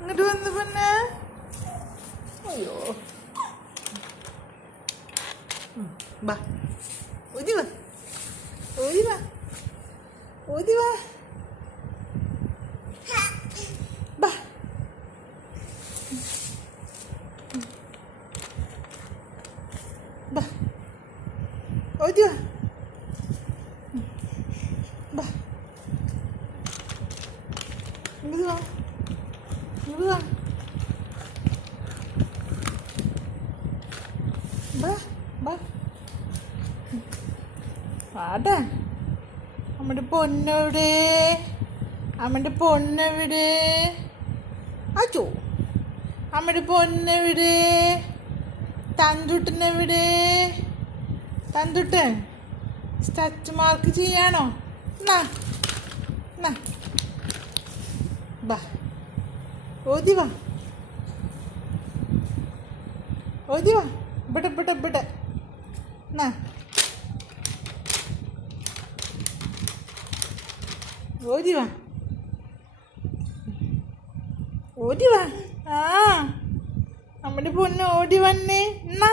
ഇങ്ങോട്ട് വന്ന് പിന്നെ അയ്യോ വാ ഊതി വാ ഊതി വാ ഊതി വാ വാ വാ ഊതി വാ വാ ഇങ്ങോട്ട് വാ ഇങ്ങോട്ട് വാ വാ വാ വാടാ നമ്മുടെ പൊന്നെവിടെ നമ്മുടെ പൊന്നെവിടെ അച്ചോ നമ്മുടെ പൊന്നെവിടെ തന്തുട്ടനെവിടെ തന്തുട്ടൻ സ്റ്റാച്ച് മാർക്ക് ചെയ്യാണോ എന്നാ എന്നാ വാ ഓതി വാ ഓതി വാ ഇവിടെ ഇവിടെ ഇവിടെ എന്നാ ഓടി വാ ഓടി വാ ആ നമ്മുടെ പൊന്ന് ഓടി വന്നേ എന്നാ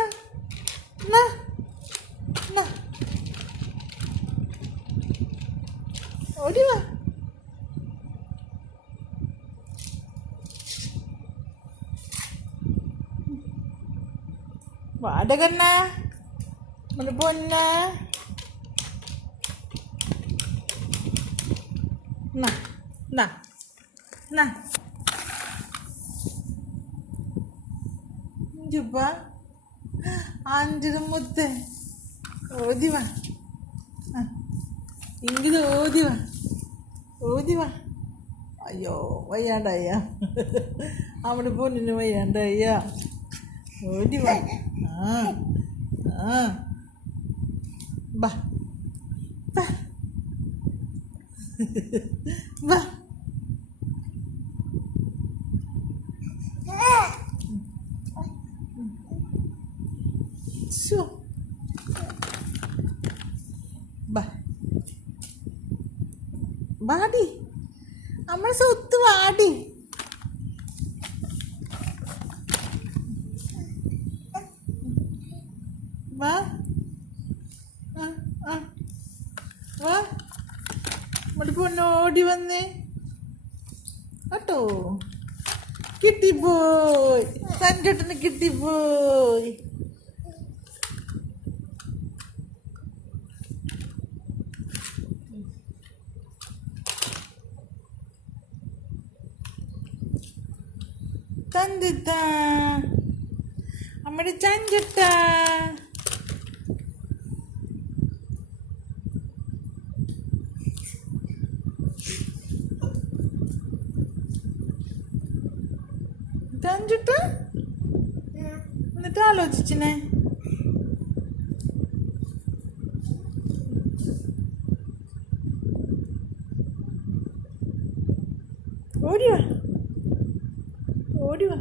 എന്നാ എന്നാ ഓടി വാ വാടകണ്ണ നമ്മുടെ പൊന്ന എന്നാ എന്നാ എന്നാ ജുബ ആഞ്ചിടും മുത്ത് ഓതി വാ ഇങ്ങനെ ഓതി വാ ഓതി വാ അയ്യോ വയ്യാണ്ടയ്യ അവിടെ പൊന്നിന് വയ്യാണ്ടയ്യ ഓടി വാ ആ ആ വാ വാ വാ ശോ വാ വാടി നമ്മളെ സ്വത്ത് വാടി വാ ആ ആ വാ നമ്മുടെ പൊന്നോടി വന്നേ കേട്ടോ കിട്ടിപ്പോയി തൻകെട്ടിന് കിട്ടിപ്പോയി തന്തിത്ത നമ്മുടെ ചഞ്ചട്ട തഞ്ചട്ട എന്നിട്ട് ആലോചിച്ചിനെ ഓടിവാ ഓടിവാ